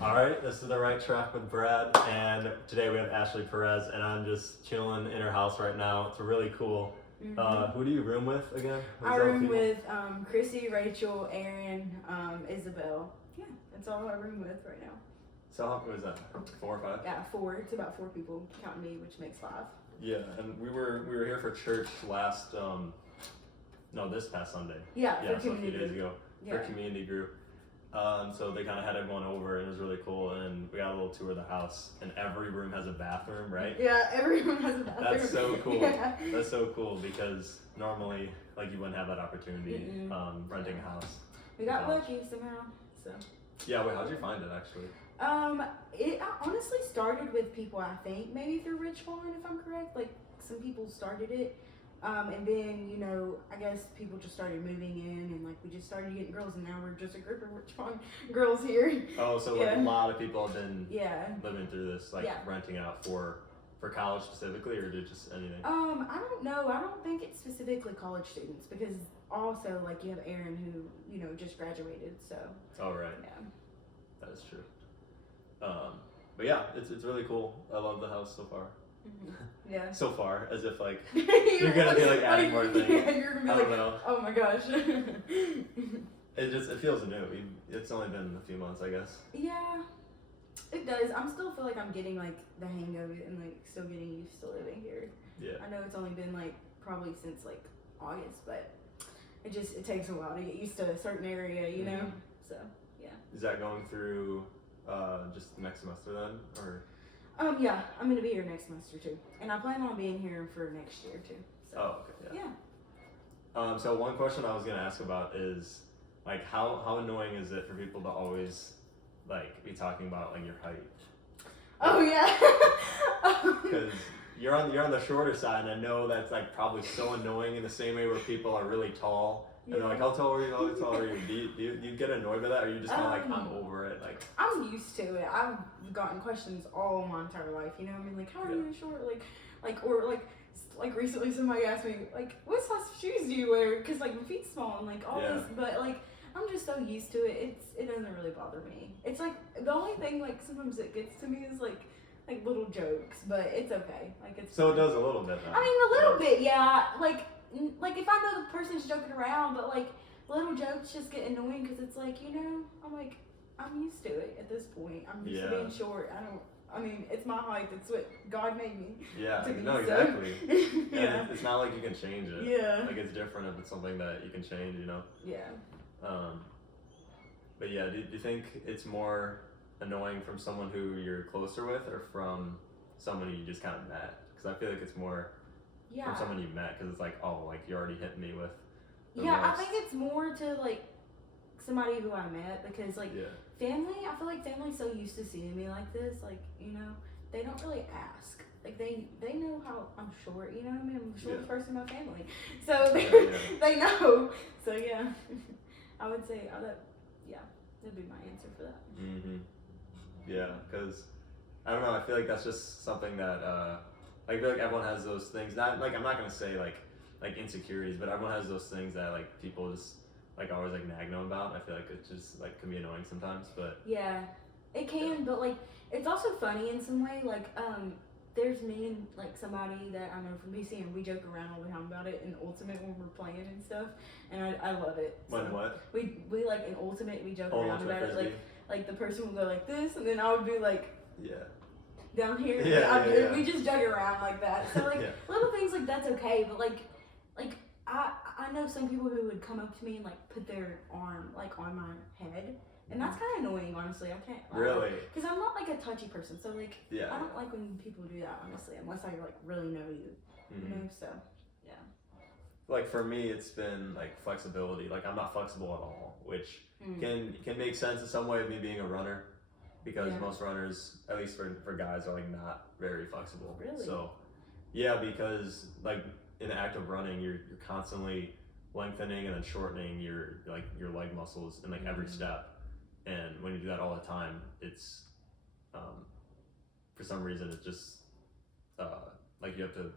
All right, this is the right track with Brad, and today we have Ashley Perez, and I'm just chilling in her house right now. It's really cool. Who do you room with again? I room with Chrissy, Rachel, Aaron, Isabel. Yeah, that's all I room with right now. So how many was that? 4 or 5? Yeah, 4. It's about 4 people, counting me, which makes 5. Yeah, and we were here for church this past Sunday. Yeah, so for a few days ago for community group. So they kind of had everyone over, and it was really cool. And we got a little tour of the house, and every room has a bathroom, right? Yeah, every room has a bathroom. That's so cool. Yeah. That's so cool because normally, like, you wouldn't have that opportunity renting a house. We got lucky somehow. So. Yeah. Wait, how'd you find it actually? It honestly started with people, I think, maybe through Rich Farm, if I'm correct. Like, some people started it. And then, I guess people just started moving in, and like we just started getting girls, and now we're just a group of Rich Farm girls here. Oh, so like a lot of people have been living through this, like renting out for college specifically, or did just anything? I don't know. I don't think it's specifically college students, because also like you have Aaron who, just graduated, so. Oh, right. Yeah. That is true. But yeah, it's really cool. I love the house so far. Mm-hmm. Yeah. So far, as if like you're gonna be like adding more things. Yeah, you're gonna be I like, don't know. oh my gosh. It feels new. It's only been a few months, I guess. Yeah, it does. I'm still feel like I'm getting like the hang of it, and like still getting used to living here. Yeah. I know it's only been like probably since like August, but it takes a while to get used to a certain area, you know. So yeah. Is that going through just next semester then, or? Yeah, I'm gonna be here next semester too, and I plan on being here for next year too. So. Oh, okay, yeah. So one question I was gonna ask about is, like, how annoying is it for people to always, like, be talking about like your height? Oh yeah. Because you're on the shorter side, and I know that's like probably so annoying in the same way where people are really tall. And they're like, how tall are you? How tall are you? Do you get annoyed by that, or are you just kind of like, I'm over it? Like, I'm used to it. I've gotten questions all my entire life. You know what I mean? Like, how are you short? Like recently somebody asked me, like, what size shoes do you wear? Because like my feet's small and like all this, but like I'm just so used to it. It doesn't really bother me. It's like the only thing like sometimes that gets to me is like little jokes, but it's okay. Like it's. So fine. It does a little bit. Though. I mean, a little bit, yeah. Like if I know the person's joking around, but like little jokes just get annoying because it's like, I'm like, I'm used to it at this point. I'm used to being short. I mean, it's my height. That's what God made me. Yeah, to be, no, exactly. Yeah. And it's not like you can change it. Yeah. Like it's different if it's something that you can change, Yeah. But yeah, do you think it's more annoying from someone who you're closer with, or from someone who you just kind of met? Because I feel like it's more from someone you met, because it's like, oh, like you already hit me with the most. I most. think it's more to like somebody who I met, because like family, I feel like family's so used to seeing me like this, like, they don't really ask. Like they know how I'm short, you know what I mean? I'm the shortest person in my family. So they know. So yeah. I would say that'd be my answer for that. Yeah, because I don't know, I feel like that's just something that I feel like everyone has those things. Not like, I'm not gonna say like insecurities, but everyone has those things that like people just like always like nag them about. I feel like it just like can be annoying sometimes, but yeah, it can. But like it's also funny in some way. Like there's me and like somebody that I know from BC, and we joke around all the time about it in Ultimate when we're playing and stuff, and I love it. When what? We like in Ultimate we joke around about it. Like the person will go like this, and then I would be like down here. We just joke around like that. So like little things like that's okay, but like I know some people who would come up to me and like put their arm like on my head, and that's kind of annoying, honestly. I can't really, because I'm not like a touchy person, so like I don't like when people do that, honestly, unless I like really know you, you know. So yeah. Like for me, it's been like flexibility. Like I'm not flexible at all, which can make sense in some way of me being a runner, because most runners, at least for guys, are like not very flexible. Really? So yeah, because like in the act of running, you're constantly lengthening and then shortening your leg muscles in like every step, and when you do that all the time, it's for some reason it's just like you have to.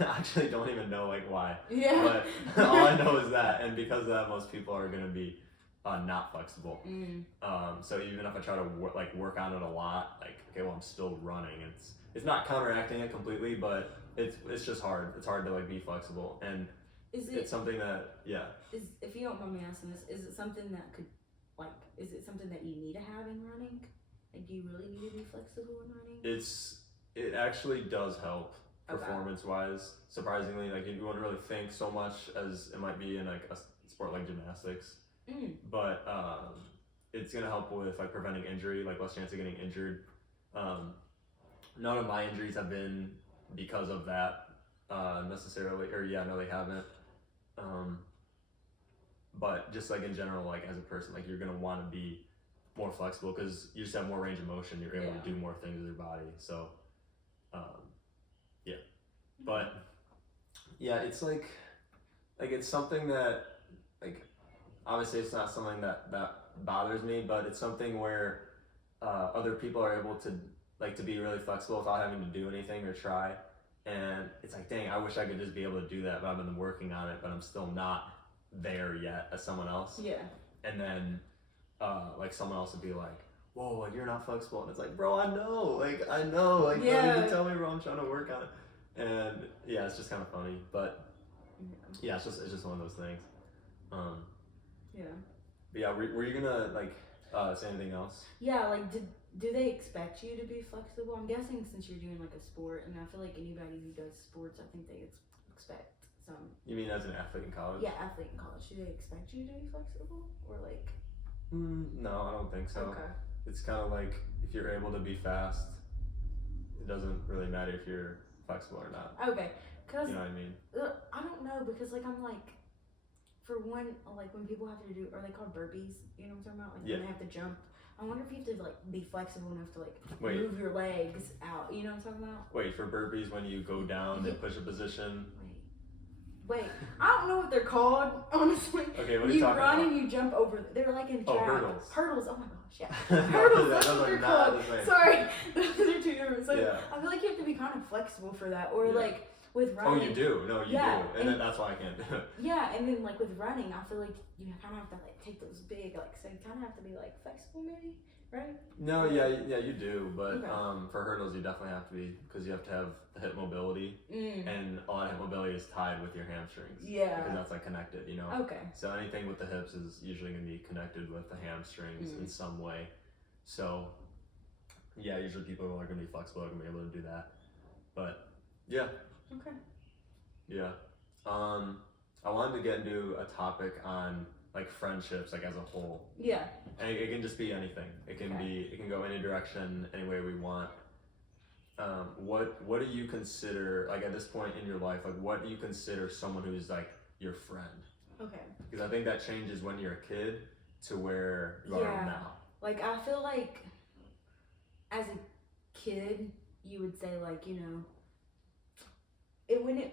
I actually don't even know like why. Yeah. But all I know is that, and because of that, most people are gonna be not flexible. Mm. So even if I try to work on it a lot, like, okay, well, I'm still running. It's not counteracting it completely, but it's just hard. It's hard to like be flexible, and it's something that if you don't mind me asking this, is it something that could is it something that you need to have in running? Like, do you really need to be flexible in running? It actually does help performance wise. Surprisingly, like you wouldn't really think so much as it might be in like a sport like gymnastics. But it's gonna help with like preventing injury, like less chance of getting injured. None of my injuries have been because of that necessarily, or no, they haven't. But just like in general, like as a person, like you're gonna want to be more flexible because you just have more range of motion. You're able to do more things with your body. So, but it's like it's something that like obviously it's not something that bothers me, but it's something where other people are able to be really flexible without having to do anything or try. And it's like, dang, I wish I could just be able to do that, but I've been working on it, but I'm still not there yet as someone else. Yeah. And then like someone else would be like, whoa, like you're not flexible. And it's like, bro, I know. Like, don't even tell me, bro, I'm trying to work on it. And yeah, it's just kind of funny. But yeah, it's just one of those things. Yeah. But yeah, were you gonna like say anything else? Yeah, like do they expect you to be flexible? I'm guessing since you're doing like a sport, and I feel like anybody who does sports, I think they expect some. You mean as an athlete in college? Yeah, athlete in college. Do they expect you to be flexible, or like? No, I don't think so. Okay. It's kind of like if you're able to be fast, it doesn't really matter if you're flexible or not. Okay, cause you know what I mean. I don't know because like I'm like, for one, like when people have to do, are they called burpees? You know what I'm talking about? Like when they have to jump. I wonder if you have to like be flexible enough to like move your legs out. You know what I'm talking about? Wait, for burpees when you go down and push a position. Wait, I don't know what they're called, honestly. Okay, what are you talking about? You run and you jump over. They're like in track. Hurdles. Hurdles. Oh my gosh, yeah. Hurdles. That's what they're called. Sorry, those are two different. So I feel like you have to be kind of flexible for that, or like with running. Oh, you do. No, you do, and then that's why I can't do it. Yeah, and then like with running, I feel like you kind of have to like take those big so you kind of have to be like flexible maybe. Right? No, yeah, you do, but for hurdles you definitely have to be because you have to have the hip mobility, and a lot of hip mobility is tied with your hamstrings. Yeah, because that's like connected, you know. Okay. So anything with the hips is usually going to be connected with the hamstrings in some way. So yeah, usually people who are going to be flexible are going to be able to do that. But yeah. Okay. Yeah. I wanted to get into a topic on like friendships, like as a whole. Yeah. And it can just be anything. It can it can go any direction, any way we want. What do you consider, like at this point in your life, like what do you consider someone who's like your friend? Okay. Because I think that changes when you're a kid to where you are now. Like I feel like as a kid, you would say like, you know,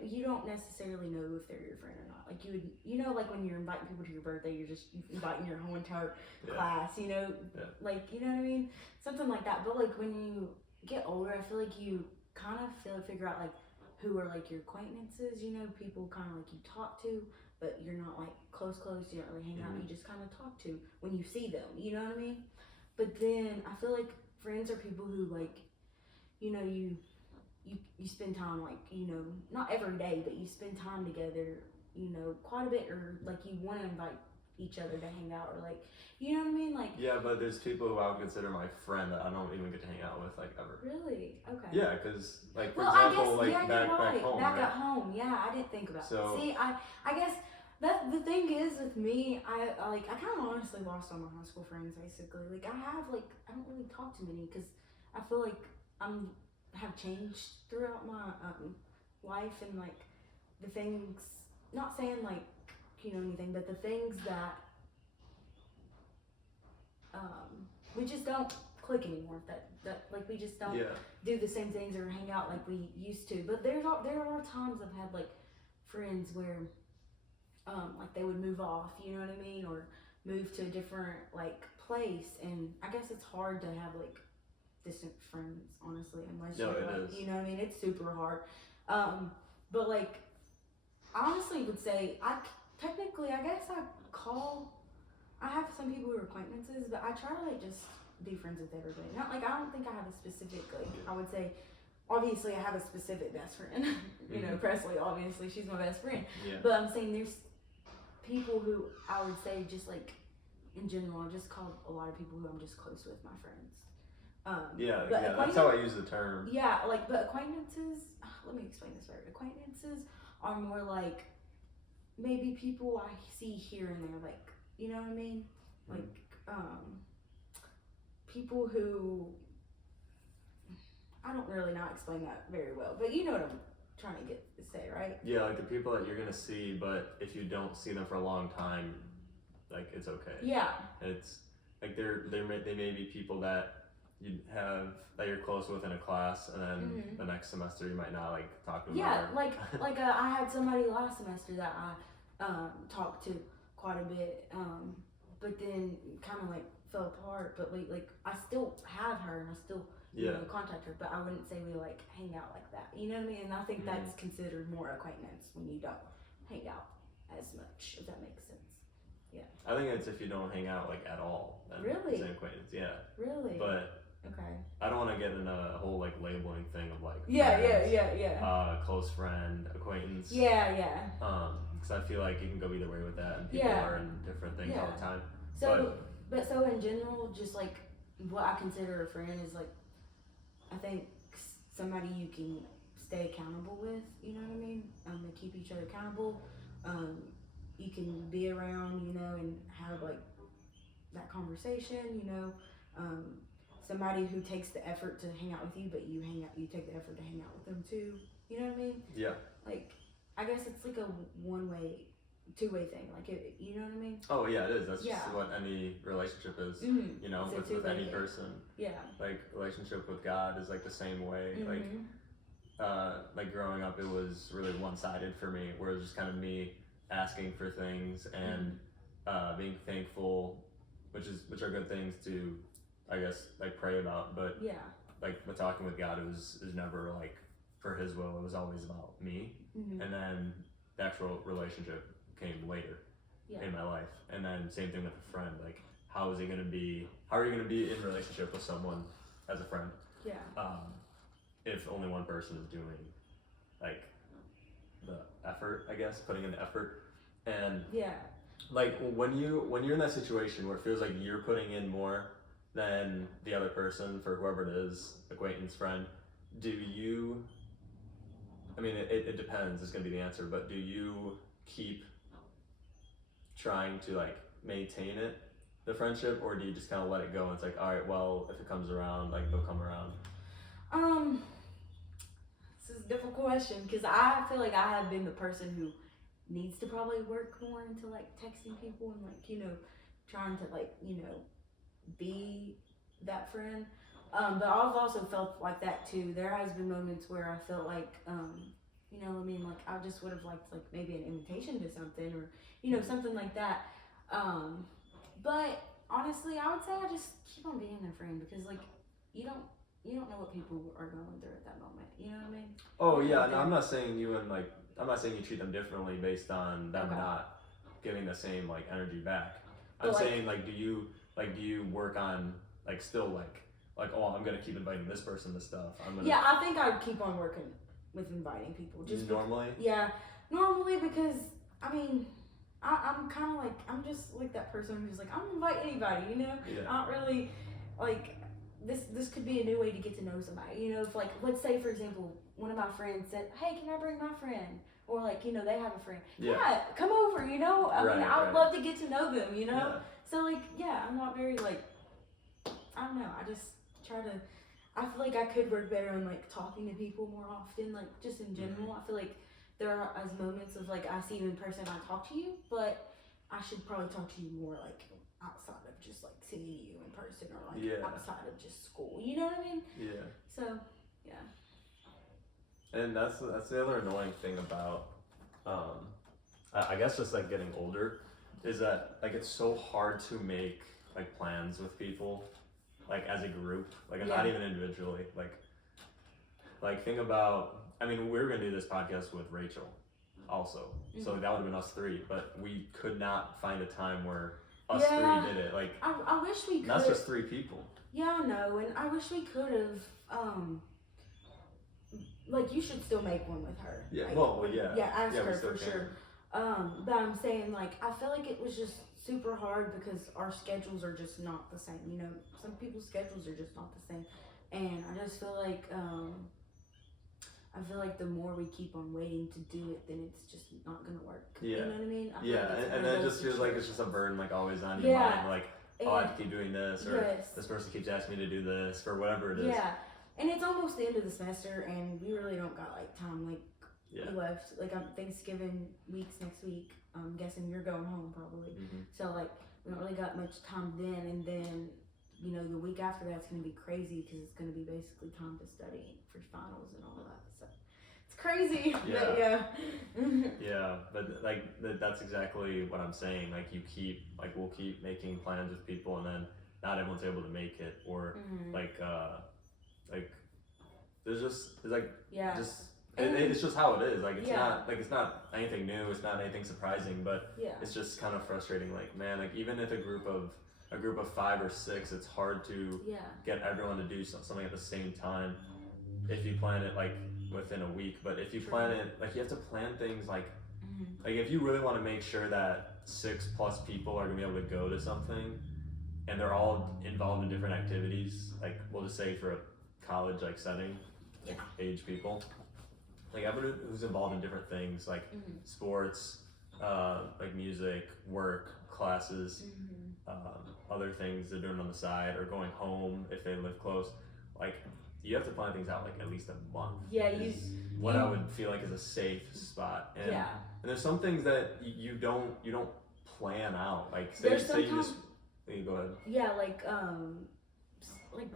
you don't necessarily know if they're your friend or not. Like you would, you know, like when you're inviting people to your birthday, you're just inviting your whole entire class, you know, like, you know what I mean? Something like that. But like when you get older, I feel like you kind of figure out like who are like your acquaintances, you know, people kind of like you talk to, but you're not like close, you don't really hang out, you just kind of talk to when you see them, you know what I mean? But then I feel like friends are people who like, you know, you spend time like, you know, not every day, but you spend time together, you know, quite a bit, or like you want to invite each other to hang out, or like, you know what I mean? Like yeah, but there's people who I would consider my friend that I don't even get to hang out with like ever. Really? Okay. Yeah, because like for example, I guess, like back home. Back at home, yeah, I didn't think about that. See, I guess that the thing is with me, I kind of honestly lost all my high school friends basically. Like I don't really talk to many because I feel like have changed throughout my life, and like the things, not saying like, you know, anything, but the things that we just don't click anymore, that like we just don't do the same things or hang out like we used to. But there are times I've had like friends where like they would move off, you know what I mean, or move to a different like place, and I guess it's hard to have like distant friends, honestly, unless you know what I mean. It's super hard. But like, I honestly would say I guess I call I have some people who are acquaintances, but I try to like just be friends with everybody. Not like I don't think I have a specific like I would say. Obviously, I have a specific best friend. You know, Presley. Obviously, she's my best friend. Yeah. But I'm saying there's people who I would say just like in general, I just call a lot of people who I'm just close with my friends. Yeah, that's how I use the term. Yeah, like, but acquaintances, let me explain this better. Acquaintances are more like maybe people I see here and there, like, you know what I mean? Like, people who, I don't really not explain that very well, but you know what I'm trying to say, right? Yeah, like the people that you're gonna see, but if you don't see them for a long time, like it's okay. Yeah. It's like they may be people that you have that you're close with in a class, and then the next semester you might not like talk to them. Yeah, like I had somebody last semester that I talked to quite a bit, but then kind of like fell apart. But like I still have her, and I still you know, contact her, but I wouldn't say we like hang out like that. You know what I mean? And I think that's considered more acquaintance when you don't hang out as much, if that makes sense. Yeah. I think it's if you don't hang out like at all. Then really? It's an acquaintance. Yeah. Really? But okay. I don't want to get in a whole like labeling thing of like friends, close friend, acquaintance. Yeah. Because I feel like you can go either way with that, and people learn different things all the time. So, but so in general, just like what I consider a friend is like, I think somebody you can stay accountable with. You know what I mean? They keep each other accountable. You can be around, you know, and have like that conversation, you know. Somebody who takes the effort to hang out with you, but you take the effort to hang out with them too. You know what I mean? Yeah. Like, I guess it's like a two-way thing. Like, you know what I mean? Oh yeah, it is. That's just what any relationship is. You know, with any person. Yeah. Like relationship with God is like the same way. Like growing up, it was really one-sided for me, where it was just kind of me asking for things and being thankful, which are good things to, I guess, like pray about. But like with talking with God, it was never like for His will. It was always about me. And then the actual relationship came later in my life. And then same thing with a friend. Like, how are you gonna be in relationship with someone as a friend? Yeah. If only one person is doing like the effort, I guess, putting in the effort. And like when you're in that situation where it feels like you're putting in more than the other person, for whoever it is, acquaintance, friend, do you, I mean, it depends, is going to be the answer, but do you keep trying to like maintain the friendship, or do you just kind of let it go and it's like, all right, well, if it comes around, like they'll come around? This is a difficult question, because I feel like I have been the person who needs to probably work more into like texting people and like, you know, trying to like, you know, be that friend. But I've also felt like that too. There has been moments where I felt like, you know, I mean, like I just would have liked like maybe an invitation to something, or, you know, something like that. But honestly, I would say I just keep on being their friend, because like you don't know what people are going through at that moment. You know what I mean? Oh yeah, no, I'm not saying you treat them differently based on them not giving the same like energy back. I'm saying like, do you work on like still like oh, I'm gonna keep inviting this person to stuff. Yeah, I think I'd keep on working with inviting people. Just normally. Normally, because I mean, I'm kind of like, I'm just like that person who's like, I'm gonna invite anybody, you know. Not really like this could be a new way to get to know somebody, you know. If like, let's say for example, one of my friends said, hey, can I bring my friend? Or like, you know, they have a friend. Yeah, come over, you know. I mean, I would love to get to know them, you know. So like, I'm not very like, I don't know. I just try to. I feel like I could work better on like talking to people more often, like just in general. I feel like there are moments of like, I see you in person, I talk to you, but I should probably talk to you more like outside of just like seeing you in person, or like outside of just school. You know what I mean? Yeah. So And that's the other annoying thing about, I guess just like getting older, is that like it's so hard to make like plans with people, like as a group, like not even individually. Like think about, I mean, we were gonna do this podcast with Rachel, also, so that would have been us three, but we could not find a time where us Yeah. three did it. Like, I wish we could. that's just 3 people. Yeah, I know, and I wish we could have. Like you should still make one with her. Yeah. Like, Well, yeah. Yeah, ask Yeah, we her still for can. sure. But I'm saying like I feel like it was just super hard because our schedules are just not the same. You know, some people's schedules are just not the same, and I just feel like the more we keep on waiting to do it, then it's just not gonna work. Yeah. You know what I mean? I feel Yeah, like it's and one of then it those just feels like it's just a burden, like always on your Yeah. mind. Like, oh, I have to keep doing this, or Yes. this person keeps asking me to do this, or whatever it is. Yeah, and it's almost the end of the semester, and we really don't got like time. Like Yeah. we left like Thanksgiving week's next week. I'm guessing you're going home probably. Mhm. So like we don't really got much time then, and then you know the week after that's gonna be crazy because it's gonna be basically time to study for finals and all that. So it's crazy. Yeah. But yeah. Yeah, but like that's exactly what I'm saying. Like we'll keep making plans with people, and then not everyone's able to make it, or Mhm. like there's like Yeah. just it's just how it is. Like Yeah. it's not anything new. It's not anything surprising, but Yeah. it's just kind of frustrating. Like, man, like even if a group of 5 or 6, it's hard to Yeah. get everyone to do something at the same time if you plan it like within a week. But if you True. plan it, like you have to plan things like Mhm. if you really want to make sure that 6+ people are gonna be able to go to something, and they're all involved in different activities, like we'll just say for a college like setting, like age people, like everyone who's involved in different things like Mhm. sports, like music, work, classes, Mhm. other things they're doing on the side, or going home if they live close. Like you have to plan things out like at least a month. Yeah, is what I would feel like is a safe spot. And Yeah. and there's some things that you don't plan out. Like say There's you just sometimes- you go ahead. Yeah, like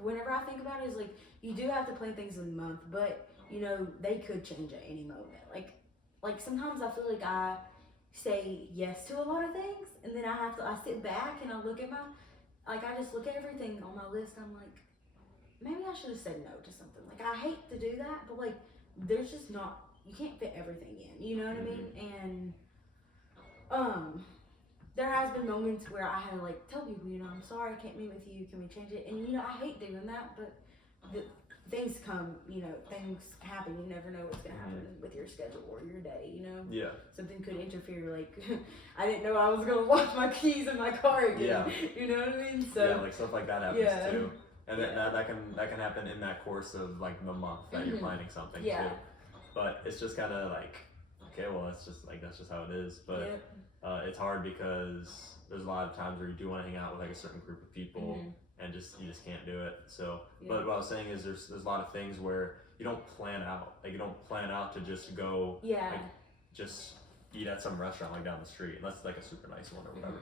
whenever I think about it, is like you do have to plan things in a month, but you know they could change at any moment. Like sometimes I feel like I say yes to a lot of things, and then I sit back and I look at I just look at everything on my list. I'm like, maybe I should have said no to something. Like I hate to do that, but like there's just not, you can't fit everything in. You know what I mean? And there has been moments where I had to like tell people, you know, I'm sorry I can't meet with you. Can we change it? And you know, I hate doing that, but things come, you know, things happen. You never know what's gonna happen with your schedule or your day. You know, Yeah. something could interfere. Like I didn't know I was gonna lock my keys in my car again. Yeah. You know what I mean? So Yeah, like stuff like that happens Yeah. too. And that can happen in that course of like the month that you're Mhm. planning something Yeah. too. But it's just kind of like, okay, well that's just how it is. But Yep. it's hard because there's a lot of times where you do want to hang out with like a certain group of people, Mhm. and you just can't do it. So, Yeah. but what I was saying is there's a lot of things where you don't plan out. Like you don't plan out to just go Yeah. like just eat at some restaurant like down the street, unless like a super nice one or whatever.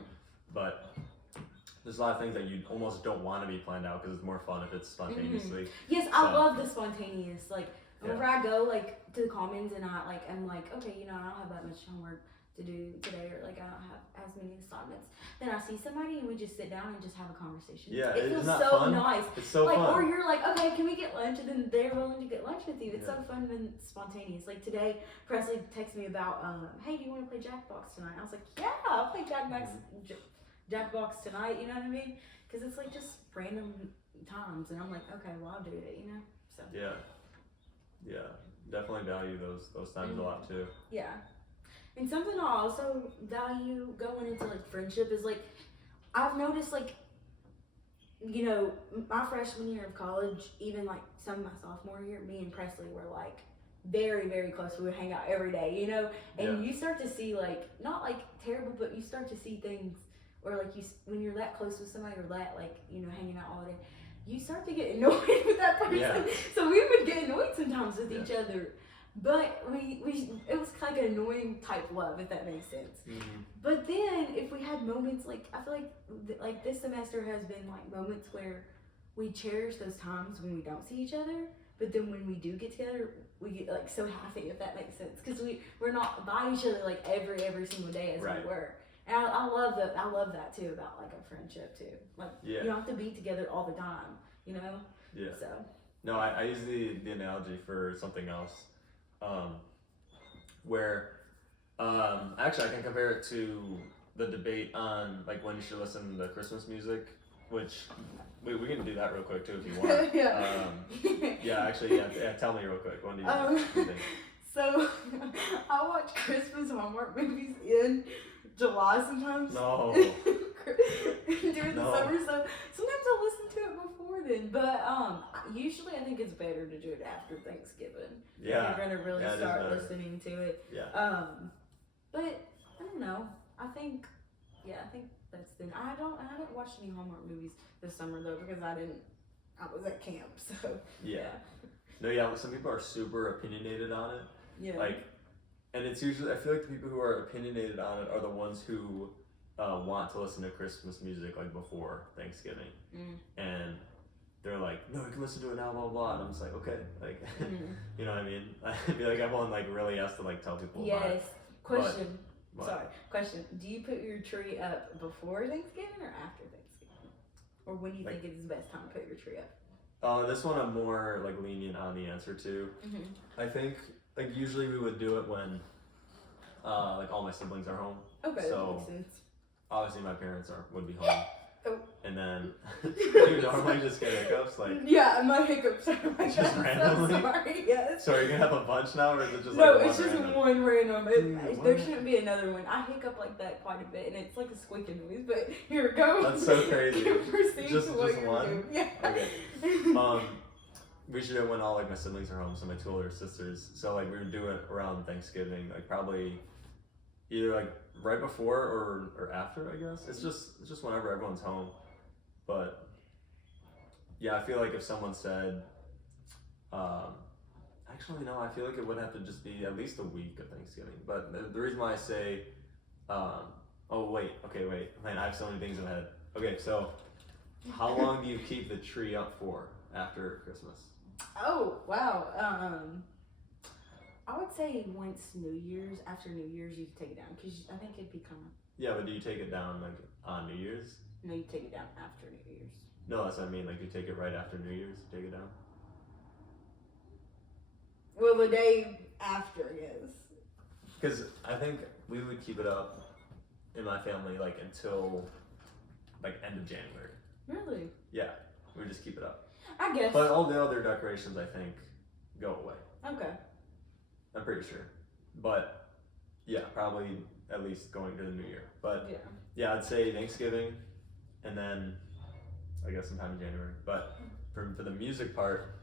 But there's a lot of things that you almost don't want to be planned out because it's more fun if it's spontaneously. Yes, I So- love the spontaneous. Like whenever I go like to the commons and I'm like, okay, you know, I don't have that much homework to do today, or like I don't have as many assignments. Then I see somebody and we just sit down and just have a conversation. Yeah, it isn't feels that so fun? nice. It's so like, fun. or you're like, okay, can we get lunch? And then they're willing to get lunch with you. It's Yeah. so fun when it's spontaneous. Like today, Presley texted me about, hey, do you want to play Jackbox tonight? I was like, yeah, I'll play Jackbox tonight. You know what I mean? Because it's like just random times, and I'm like, okay, well, I'll do it. You know? So Yeah, definitely value those times a lot too. yeah. And something I also value going into like friendship is like I've noticed like, you know, my freshman year of college, even like some of my sophomore year, me and Presley were like very, very close. We would hang out every day, you know, and you start to see like, not like terrible, but you start to see things or like when you're that close with somebody or that like, you know, hanging out all day, you start to get annoyed with that person. Yeah. So we would get annoyed sometimes with Yeah. each other. But it was like an annoying type love, if that makes sense. Mm-hmm. But then if we had moments like, I feel like this semester has been like moments where we cherish those times when we don't see each other. But then when we do get together, we get like so happy, if that makes sense, because we're not by each other like every single day as Right. we were. And I love that. I love that too about like a friendship too. Like you don't have to be together all the time, you know. Yeah. So. No, I use the analogy for something else, where actually I can compare it to the debate on like when you should listen to Christmas music, which we can do that real quick too if you want. Yeah. Tell me real quick. When do you think? So I watch Christmas Hallmark movies in July sometimes. No. During the summer, so sometimes I'll listen to it before then. But usually I think it's better to do it after Thanksgiving. Yeah. If you're gonna really start listening to it. Yeah. But I don't know. I think that's then. I haven't watched any Hallmark movies this summer though because I was at camp, so yeah. No, yeah. Some people are super opinionated on it. Yeah. Like, and it's usually I feel like the people who are opinionated on it are the ones who want to listen to Christmas music like before Thanksgiving, and they're like, no, you can listen to it now, blah blah. And I'm just like, okay, like, you know what I mean? I feel like everyone like really has to like tell people. Yes. About it. Question. But, Sorry. Question. Do you put your tree up before Thanksgiving or after Thanksgiving, or when do you think it's the best time to put your tree up? This one I'm more like lenient on the answer to. I think like usually we would do it when like all my siblings are home. Okay, so that makes sense. Obviously my parents would be home. Oh. And then you normally just get hiccups like yeah, my hiccups are like just randomly. So sorry, yes. So are you gonna have a bunch now or is it just no, like it's just random? one random. There shouldn't be another one. I hiccup like that quite a bit and it's like a squeaking noise, but here we go. That's so crazy. Just one? Doing. Yeah. Okay. We should do it when all like my siblings are home, so my two older sisters. So like we would do it around Thanksgiving, like probably either like right before or after, I guess. It's just whenever everyone's home. But yeah, I feel like if someone said, actually no, I feel like it would have to just be at least a week of Thanksgiving. But the reason why I say, wait, man, I have so many things in my head. Okay, so how long do you keep the tree up for after Christmas? Oh wow. I would say once New Year's, after New Year's, you can take it down because I think it'd be kind of. Yeah, but do you take it down like on New Year's? No, you take it down after New Year's. No, that's what I mean. Like you take it right after New Year's, you take it down. Well, the day after, yes. Because I think we would keep it up in my family like until like end of January. Really? Yeah, we would just keep it up. I guess. But all the other decorations, I think, go away. Okay. I'm pretty sure. But yeah, probably at least going to the New Year. But yeah, I'd say Thanksgiving, and then I guess sometime in January. But for the music part,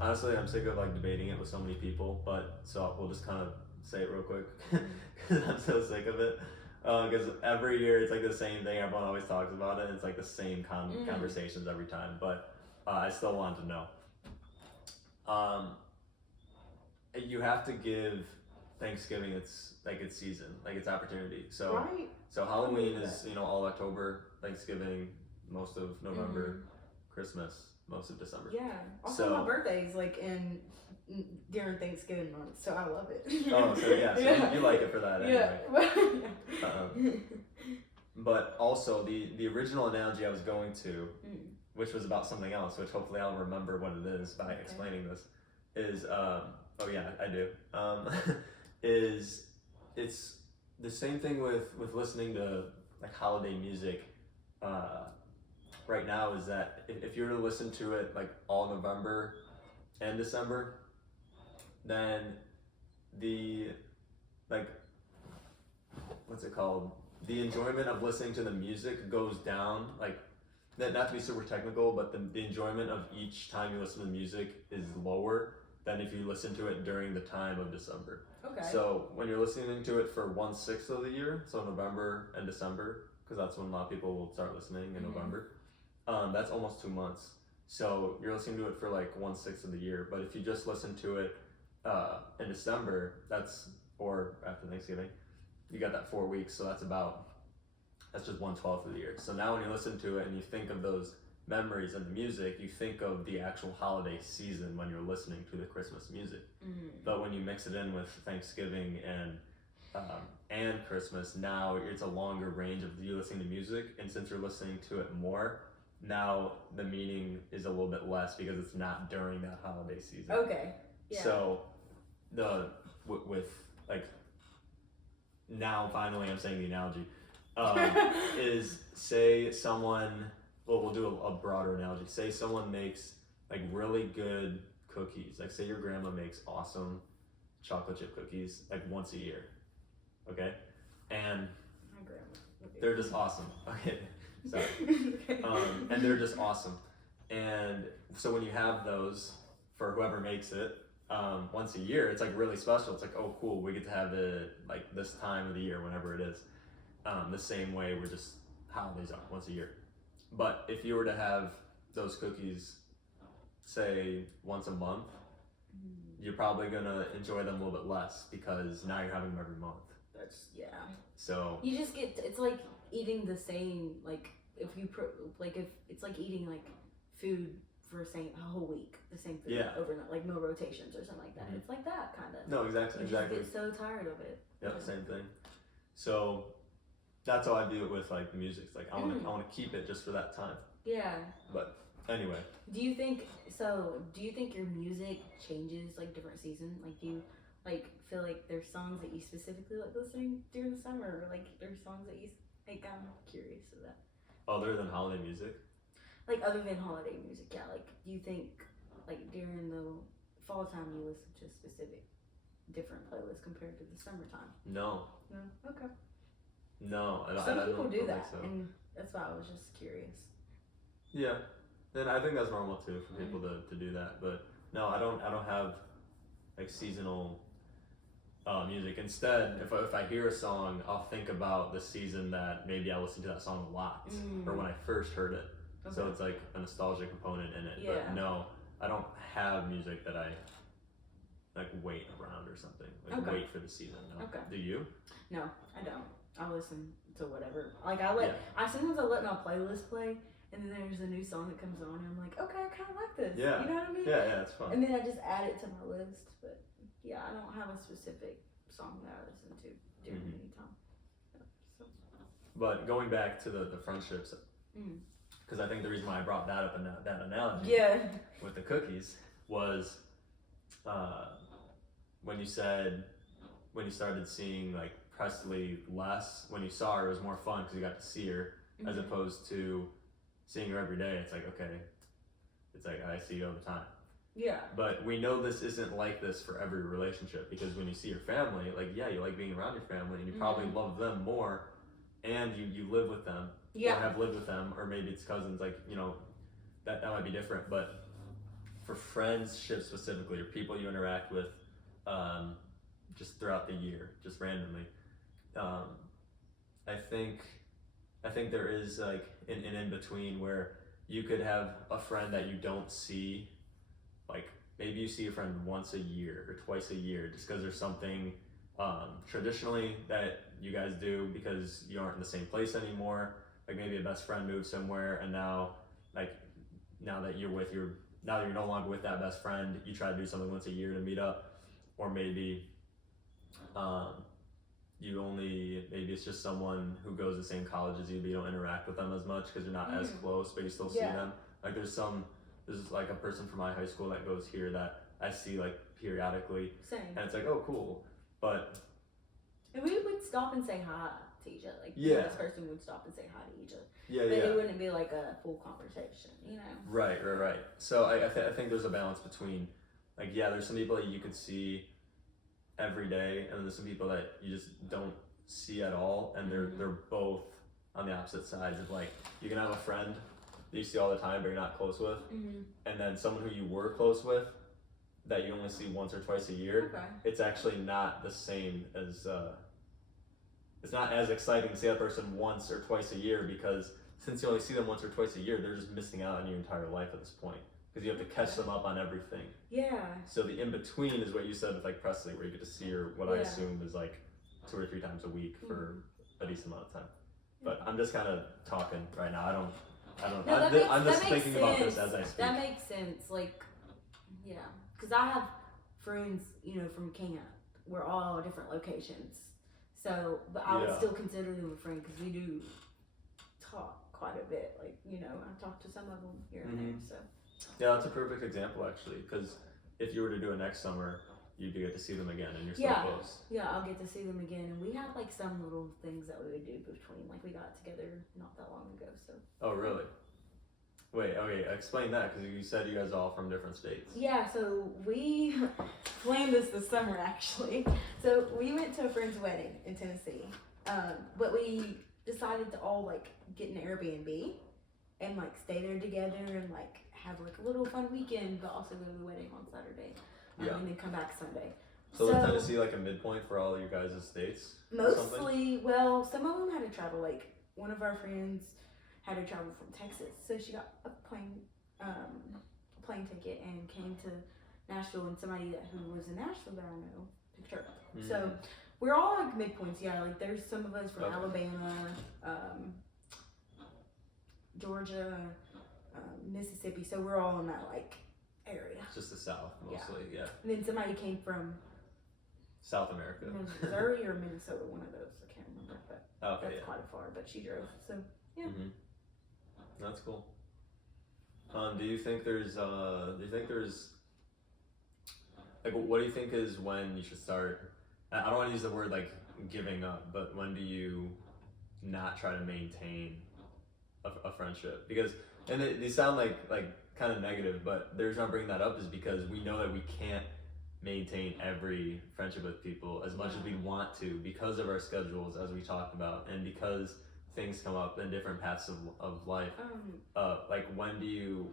honestly, I'm sick of like debating it with so many people. But so we'll just kind of say it real quick because I'm so sick of it. Because every year it's like the same thing. Everyone always talks about it. It's like the same conversations every time. But I still want to know. You have to give Thanksgiving its season, like its opportunity. So right. So Halloween is all October, Thanksgiving most of November, Christmas most of December. Yeah. Also, my birthday's like during Thanksgiving month, so I love it. Oh, so yeah, so you like it for that anyway. Yeah. But also the original analogy I was going to, which was about something else, which hopefully I'll remember what it is by explaining this, is oh yeah, I do. Is it's the same thing with listening to like holiday music. Right now is that if you were to listen to it like all November and December, then the what's it called? The enjoyment of listening to the music goes down. Like, not to be super technical, but the enjoyment of each time you listen to the music is lower than if you listen to it during the time of December. Okay. So when you're listening to it for 1/6 of the year, so November and December, because that's when a lot of people will start listening in November. That's almost 2 months. So you're listening to it for like 1/6 of the year. But if you just listen to it in December, or after Thanksgiving, you got that 4 weeks. So that's just 1/12 of the year. So now when you listen to it and you think of those memories and the music, you think of the actual holiday season when you're listening to the Christmas music. But when you mix it in with Thanksgiving and Christmas, now it's a longer range of you listening to music, and since you're listening to it more, now the meaning is a little bit less because it's not during that holiday season. Okay. Yeah. So with like now finally I'm saying the analogy, is say someone, well, we'll do a broader analogy. Say someone makes like really good cookies. Like say your grandma makes awesome chocolate chip cookies like once a year, okay? And My grandma. they're just awesome. Okay, sorry. Okay. And they're just awesome. And so when you have those for whoever makes it, once a year, it's like really special. It's like, oh cool, we get to have it like this time of the year, whenever it is. The same way we're just holidays are once a year. But if you were to have those cookies, say once a month, you're probably gonna enjoy them a little bit less because now you're having them every month. That's So you just get, it's like eating the same, like if you like if it's like eating like food for a whole week, the same food overnight, like meal rotations or something like that. It's like that kind of. No, exactly. You just get so tired of it. Yeah, same thing. So that's how I view it with like the music. It's like I wanna keep it just for that time. Yeah. But anyway. Do you think your music changes like different seasons? Like do you like feel like there's songs that you specifically like listening during the summer, or like there's songs that you like? I'm curious of that. Other than holiday music? Like other than holiday music, yeah. Like do you think like during the fall time you listen to specific different playlists compared to the summertime? No. No. Okay. No, Some I people don't do think that, so. and that's why I was just curious. Yeah, and I think that's normal too for people to do that. But no, I don't have like seasonal music. Instead, if I hear a song, I'll think about the season that maybe I listened to that song a lot, or when I first heard it. Okay. So it's like a nostalgia component in it. Yeah. But no, I don't have music that I like wait around or something. Like wait for the season. No. Okay. Do you? No, I don't. I listen to whatever. Like I sometimes I let my playlist play, and then there's a new song that comes on, and I'm like, okay, I kind of like this. Yeah. You know what I mean? Yeah, it's fun. And then I just add it to my list. But yeah, I don't have a specific song that I listen to during any time. So. But going back to the friendships, because I think the reason why I brought that up in that analogy with the cookies was when you started seeing like Presley less, when you saw her it was more fun because you got to see her as opposed to seeing her every day. It's like, okay, it's like I see you all the time. Yeah. But we know this isn't like this for every relationship, because when you see your family, like you like being around your family and you probably love them more, and you live with them, or have lived with them, or maybe it's cousins, like, that might be different. But for friendships specifically, or people you interact with just throughout the year, just randomly, I think there is like an in-between where you could have a friend that you don't see, like maybe you see a friend once a year or twice a year, just because there's something traditionally that you guys do because you aren't in the same place anymore. Like maybe a best friend moved somewhere, and now that you're no longer with that best friend, you try to do something once a year to meet up. Or maybe maybe it's just someone who goes to the same college as you, but you don't interact with them as much because you're not as close, but you still see them. Like there's like a person from my high school that goes here that I see like periodically. Same. And it's like, oh cool. But and we would stop and say hi to each other. Like this person would stop and say hi to each other. But it wouldn't be like a full conversation, Right. So I think there's a balance between, like, there's some people that you could see every day, and there's some people that you just don't see at all, and they're both on the opposite sides of, like, you can have a friend that you see all the time but you're not close with, and then someone who you were close with that you only see once or twice a year. It's actually not the same as it's not as exciting to see that person once or twice a year, because since you only see them once or twice a year, they're just missing out on your entire life at this point, because you have to catch them up on everything. So the in-between is what you said with like Presley, where you get to see her what I assume is like 2 or 3 times a week for a decent amount of time. But I'm just kind of talking right now. I don't. No, I'm just thinking about this as I speak. That makes sense. Like, because I have friends, from camp. We're all different locations. So, but I would still consider them a friend because we do talk quite a bit. Like, I talk to some of them here and there. So. Yeah, that's a perfect example actually, because if you were to do it next summer, you do get to see them again, and you're Yeah. still close. Yeah, I'll get to see them again, and we had like some little things that we would do between. Like we got together not that long ago, so. Oh, really? Wait, okay, explain that, because you said you guys are all from different states. Yeah, so we planned this summer actually. So we went to a friend's wedding in Tennessee, but we decided to all like get an Airbnb and like stay there together and like have like a little fun weekend, but also go to the wedding on Saturday, and then come back Sunday. So was Tennessee like a midpoint for all you guys' states? Mostly, well, some of them had to travel. Like one of our friends had to travel from Texas, so she got a plane ticket and came to Nashville, and somebody who was in Nashville that I know picked her up. Mm-hmm. So we're all like midpoints, yeah. Like there's some of us from Alabama, Georgia, Mississippi. So we're all in that like area. Just the South mostly, yeah. And then somebody came from South America. Missouri or Minnesota, one of those. I can't remember, but that's quite far. But she drove, so yeah. Mm-hmm. That's cool. Do you think there's like, what do you think is when you should start? I don't want to use the word like giving up, but when do you not try to maintain a friendship? Because they sound like kind of negative, but the reason I'm bringing that up is because we know that we can't maintain every friendship with people as much as we want to because of our schedules, as we talked about, and because things come up in different paths of life. Like when do you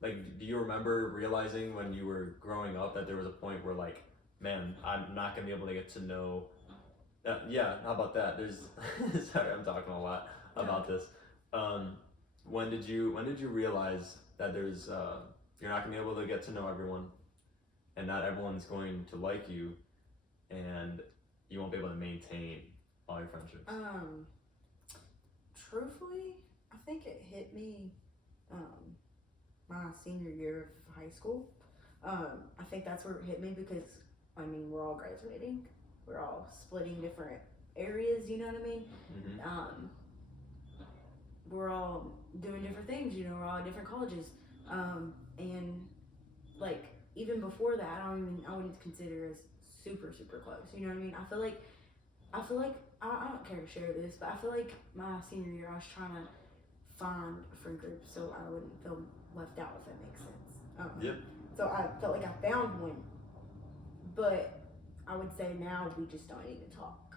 do you remember realizing when you were growing up that there was a point where like, man, I'm not gonna be able to get to know how about that? There's sorry, I'm talking a lot about this. When did you realize that there's you're not gonna be able to get to know everyone, and not everyone's going to like you, and you won't be able to maintain all your friendships? Truthfully, I think it hit me my senior year of high school. I think that's where it hit me because, I mean, we're all graduating. We're all splitting different areas, you know what I mean? Mm-hmm. We're all doing different things, you know, we're all at different colleges. And, like, even before that, I wouldn't consider us super, super close, you know what I mean? I feel like, I don't care to share this, but I feel like my senior year, I was trying to find a friend group so I wouldn't feel left out, if that makes sense. Yep. So I felt like I found one, but I would say now we just don't even talk.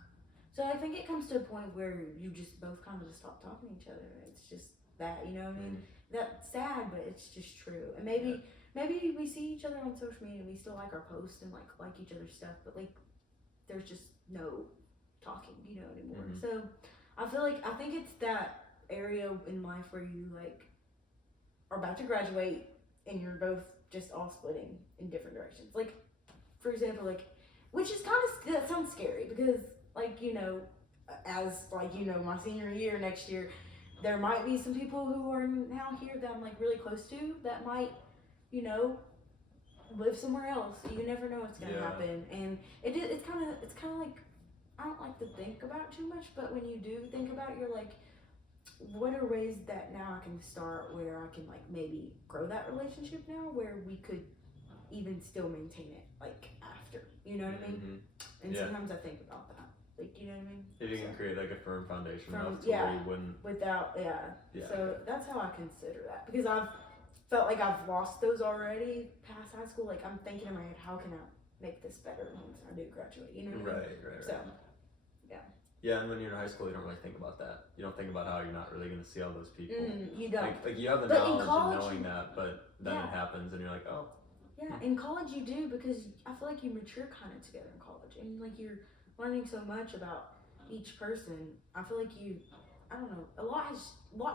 So I think it comes to a point where you just both kind of just stop talking to each other. It's just that, you know what I mean? That's sad, but it's just true. And maybe we see each other on social media and we still like our posts and like each other's stuff, but like there's just no talking, you know, anymore. Mm-hmm. So I think it's that area in life where you like are about to graduate and you're both just all splitting in different directions. Like, for example, like, which is that sounds scary because, like, you know, as like, you know, my senior year next year, there might be some people who are now here that I'm like really close to that might, you know, live somewhere else. You never know what's gonna happen, and it's kind of like, I don't like to think about too much, but when you do think about it, you're like, what are ways that now I can start where I can like maybe grow that relationship now where we could even still maintain it like after, you know what I mean? Mm-hmm. And sometimes I think about that, like, you know what I mean? If you can create like a firm foundation enough to where you wouldn't without so that's how I consider that, because I've felt like I've lost those already past high school. Like I'm thinking in my head, how can I make this better once I do graduate, you know what I mean? Right. So yeah, and when you're in high school, you don't really think about that. You don't think about how you're not really going to see all those people. You don't. Like you have the But knowledge in college, of knowing that, but then it happens, and you're like, oh. Yeah, in college you do, because I feel like you mature kind of together in college, and like you're learning so much about each person. I feel like I don't know, a lot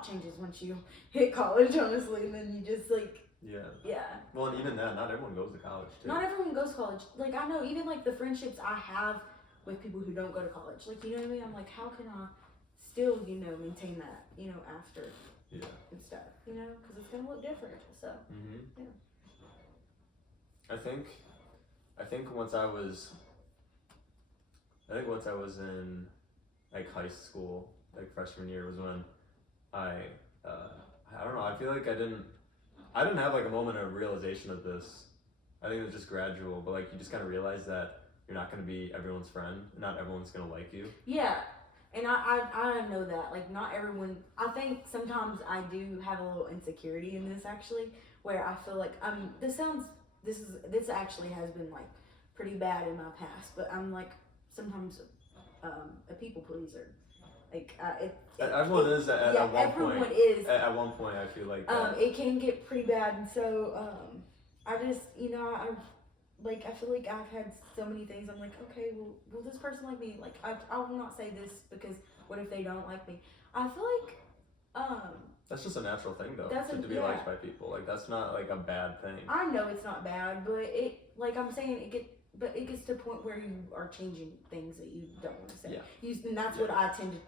changes once you hit college, honestly, and then you just like. Yeah. Well, and even that, not everyone goes to college too. Not everyone goes to college. Like I know, even like the friendships I have with people who don't go to college, like, you know what I mean? I'm like, how can I still, you know, maintain that, you know, after and stuff, you know, because it's gonna look different. So I think once I was in like high school, like freshman year, was when I don't know, I feel like I didn't have like a moment of realization of this I think it's just gradual, but like you just kind of realize that you're not going to be everyone's friend. Not everyone's going to like you. Yeah. And I know that, like, not everyone, I think sometimes I do have a little insecurity in this, actually, where I feel like, this actually has been, like, pretty bad in my past, but I'm, like, sometimes, a people pleaser. Like, everyone is at one point. Everyone is. At one point, I feel like it can get pretty bad, and so, I just, I feel like I've had so many things. I'm like, okay, well, will this person like me? Like, I will not say this because what if they don't like me? I feel like, that's just a natural thing, though, to be yeah. liked by people. Like, that's not like a bad thing. I know it's not bad, but I'm saying it gets to a point where you are changing things that you don't want to say. Yeah. And that's what I tend to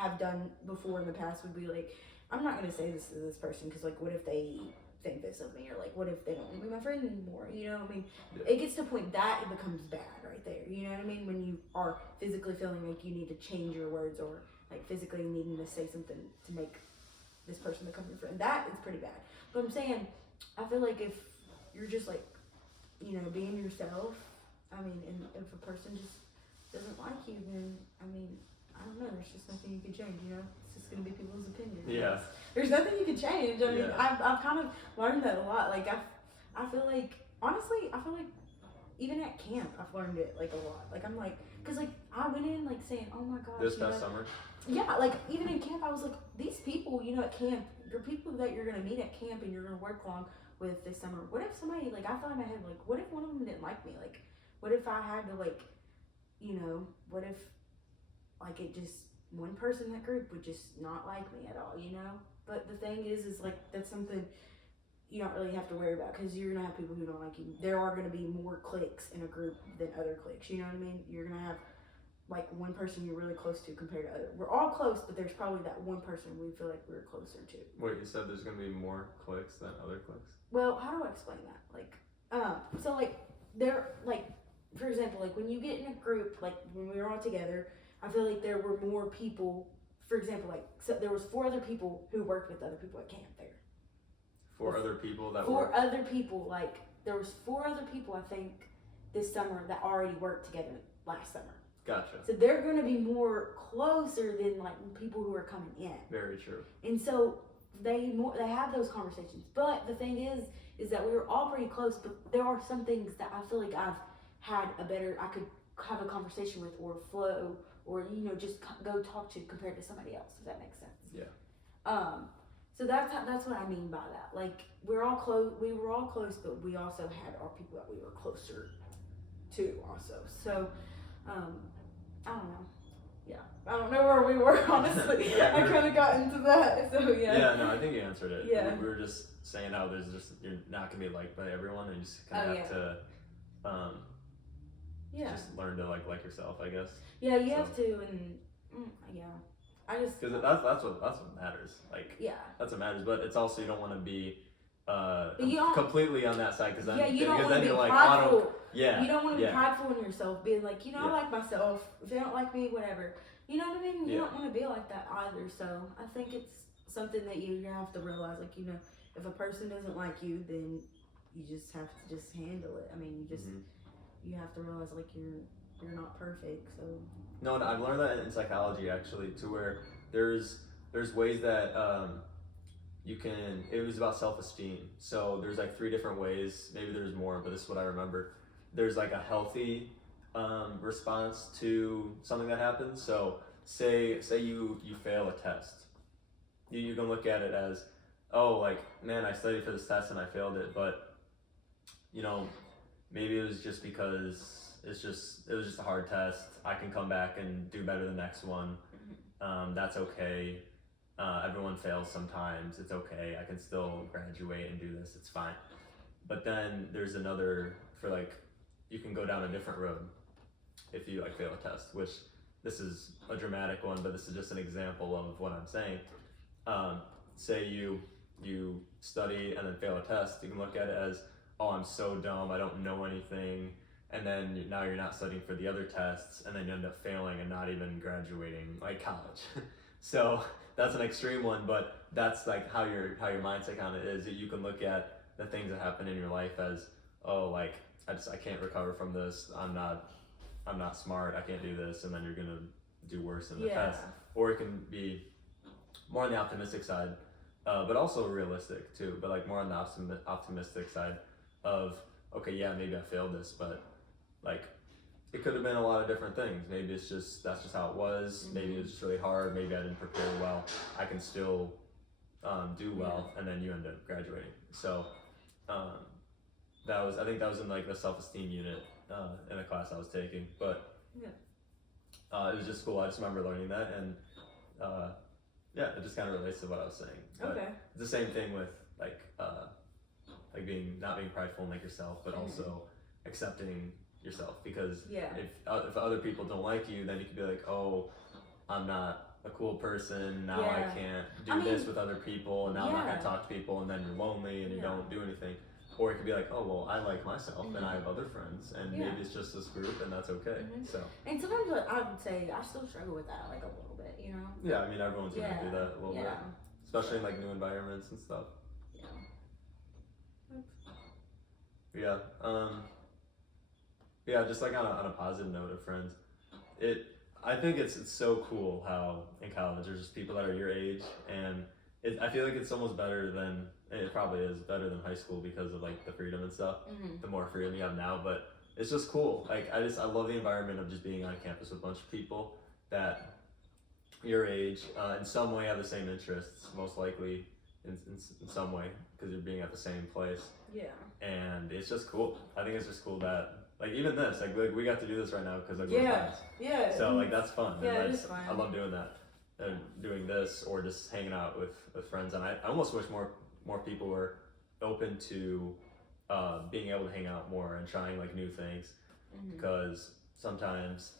have done before in the past. Would be like, I'm not gonna say this to this person because, like, what if they think this of me, or like, what if they don't want to be my friend anymore? You know what I mean? Yeah. It gets to a point that it becomes bad right there. You know what I mean? When you are physically feeling like you need to change your words, or like physically needing to say something to make this person become your friend, that is pretty bad. But I'm saying, I feel like if you're just like, being yourself, I mean, and if a person just doesn't like you, then I mean, I don't know, there's just nothing you can change, It's just gonna be people's opinions. Yeah. There's nothing you can change. I mean, I've kind of learned that a lot. Like, I feel like, honestly, even at camp, I've learned it, like, a lot. Like, I'm like, because, like, I went in, like, saying, oh my gosh. This past summer? Yeah, like, even in camp, I was like, these people, at camp, they're people that you're going to meet at camp and you're going to work along with this summer. What if somebody, like, I thought in my head, like, what if one of them didn't like me? Like, what if I had to, like, what if, like, it just, one person in that group would just not like me at all, But the thing is like, that's something you don't really have to worry about, because you're going to have people who don't like you. There are going to be more cliques in a group than other cliques, you know what I mean? You're going to have, like, one person you're really close to compared to other. We're all close, but there's probably that one person we feel like we're closer to. Wait, you said there's going to be more cliques than other cliques? Well, how do I explain that? Like, so, like, there, like, for example, like, when you get in a group, like, when we were all together, I feel like there were more people. For example, like, so there was 4 other people who worked with other people at camp there. 4 other people that 4 other people, like, there was 4 other people, I think, this summer that already worked together last summer. Gotcha. So they're going to be more closer than, like, people who are coming in. Very true. And so they have those conversations. But the thing is that we were all pretty close, but there are some things that I feel like I could have a conversation with, or flow, or, just go talk to, compared to somebody else, if that makes sense. Yeah. So that's what I mean by that. Like, we were all close, but we also had our people that we were closer to also. So, I don't know. Yeah. I don't know where we were, honestly. Yeah, I kind of got into that, so yeah. Yeah, no, I think you answered it. Yeah. We were just saying how you're not going to be liked by everyone, and you just kind of have to, just learn to, like yourself, I guess. Yeah, you have to, and, yeah. Because that's what matters. Like, yeah, that's what matters. But it's also, you don't want to be completely on that side, because then you don't want to be like, prideful. You don't want to be prideful in yourself, being like, I like myself. If they don't like me, whatever. You know what I mean? You don't want to be like that either. So I think it's something that you have to realize. Like, if a person doesn't like you, then you just have to just handle it. I mean, you have to realize, like, you're not perfect. So. No, and I've learned that in psychology, actually, to where there's ways that it was about self-esteem. So there's like 3 different ways, maybe there's more, but this is what I remember. There's like a healthy response to something that happens. So say you fail a test. You can look at it as, oh, like, man, I studied for this test and I failed it, but maybe it was just because it was just a hard test. I can come back and do better the next one. That's okay. Everyone fails sometimes. It's okay. I can still graduate and do this. It's fine. But then there's another, for like, you can go down a different road if you like fail a test, which this is a dramatic one, but this is just an example of what I'm saying. Say you study and then fail a test. You can look at it as, oh, I'm so dumb. I don't know anything. And then now you're not studying for the other tests, and then you end up failing and not even graduating, like, college. So that's an extreme one, but that's like how your mindset kind of is. That you can look at the things that happen in your life as, oh, like I can't recover from this. I'm not smart. I can't do this, and then you're gonna do worse in the test. Or it can be more on the optimistic side, but also realistic too. But like more on the optimistic side of, okay, yeah, maybe I failed this, but like it could have been a lot of different things. Maybe that's just how it was. Maybe it was just really hard. Maybe I didn't prepare well. I can still do well, and then you end up graduating. So I think that was in like the self-esteem unit in a class I was taking, but it was just cool. I just remember learning that, and it just kind of relates to what I was saying. But it's the same thing with like not being prideful in like yourself, but also accepting yourself, because if other people don't like you, then you can be like, oh, I'm not a cool person now. I can't do this with other people, and now I'm not gonna talk to people, and then you're lonely and you don't do anything. Or it could be like, oh, well, I like myself and I have other friends, and maybe it's just this group, and that's okay. So. And sometimes I would say I still struggle with that, like a little bit, you know. Yeah, I mean everyone's gonna do that a little bit, especially in like new environments and stuff. Just like on a positive note of friends, I think it's so cool how in college there's just people that are your age, and I feel like it's almost better than, it probably is better than high school because of like the freedom and stuff, the more freedom you have now, but it's just cool. Like I love the environment of just being on campus with a bunch of people that your age in some way have the same interests, most likely in some way, because you're being at the same place. And it's just cool. I think it's just cool that like even this, like we got to do this right now because like we're friends. So like that's fun. It is fun. I love doing that, and doing this or just hanging out with friends. And I almost wish more people were open to being able to hang out more and trying like new things, because sometimes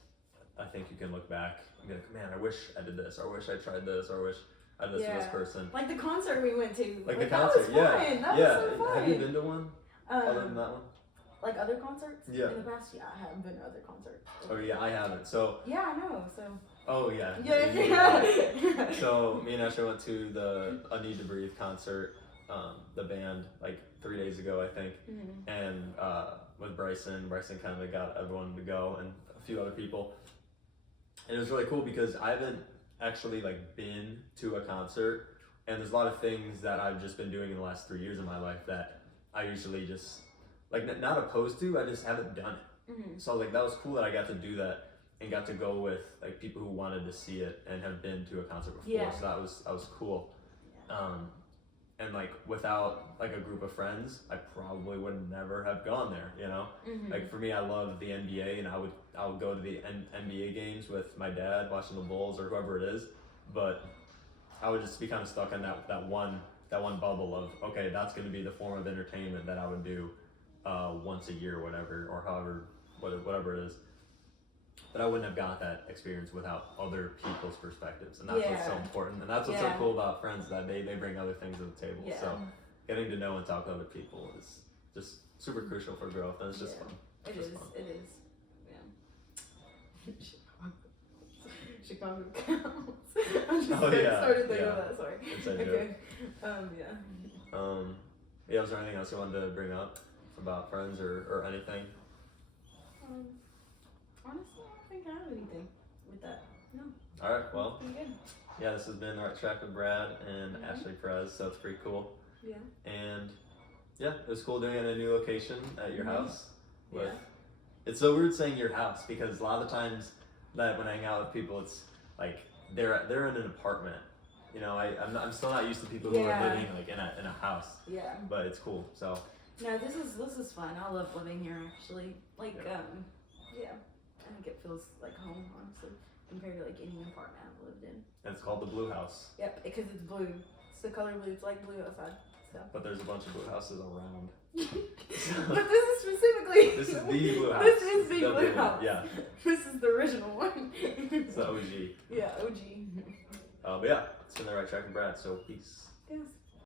I think you can look back and be like, man, I wish I did this, or I wish I tried this, or I wish I did this with this person. Like the concert we went to. Like the concert, that was so fun. Have you been to one other than that one? Like other concerts? Yeah. In the past, I haven't been to other concerts. Oh yeah, I haven't. So. Yeah, I know. So. Oh yeah. So me and Asher went to a Need to Breathe concert, the band, like 3 days ago, I think, and with Bryson kind of got everyone to go, and a few other people, and it was really cool because I haven't actually like been to a concert, and there's a lot of things that I've just been doing in the last 3 years of my life that I usually just like not opposed to, I just haven't done it. So like that was cool that I got to do that and got to go with like people who wanted to see it and have been to a concert before. So that was cool. And like without like a group of friends, I probably would never have gone there, you know? Like for me, I love the NBA, and I would go to the NBA games with my dad watching the Bulls or whoever it is, but I would just be kind of stuck in that one bubble of, okay, that's going to be the form of entertainment that I would do once a year or whatever, or whatever it is. But I wouldn't have got that experience without other people's perspectives, and that's what's so important, and that's what's so cool about friends, that they bring other things to the table. So getting to know and talk to other people is just super crucial for growth, and it's just fun. It is. Chicago counts. I'm just started thinking of that. Sorry. Okay. Was there anything else you wanted to bring up about friends or anything? Honestly, I don't think I have anything with that. No. All right. Well. Pretty good. Yeah, this has been Right Track with Brad and Ashley Perez, so it's pretty cool. Yeah. And yeah, it was cool doing it at a new location at your house. It's so weird saying your house, because a lot of the times that when I hang out with people, it's like they're in an apartment. You know, I'm still not used to people who are living like in a house. Yeah. But it's cool. So. No, this is fun. I love living here actually. Like I think it feels like home, honestly, compared to like any apartment I've lived in. And it's called the Blue House. Yep, because it's blue. It's the color blue. It's like blue outside. So. But there's a bunch of blue houses around. But this is specifically. This is the Blue House. This is the Blue House. Yeah. This is the original one. It's the OG. Yeah, OG. But yeah, it's been the Right Track with Brad. So peace. Yes.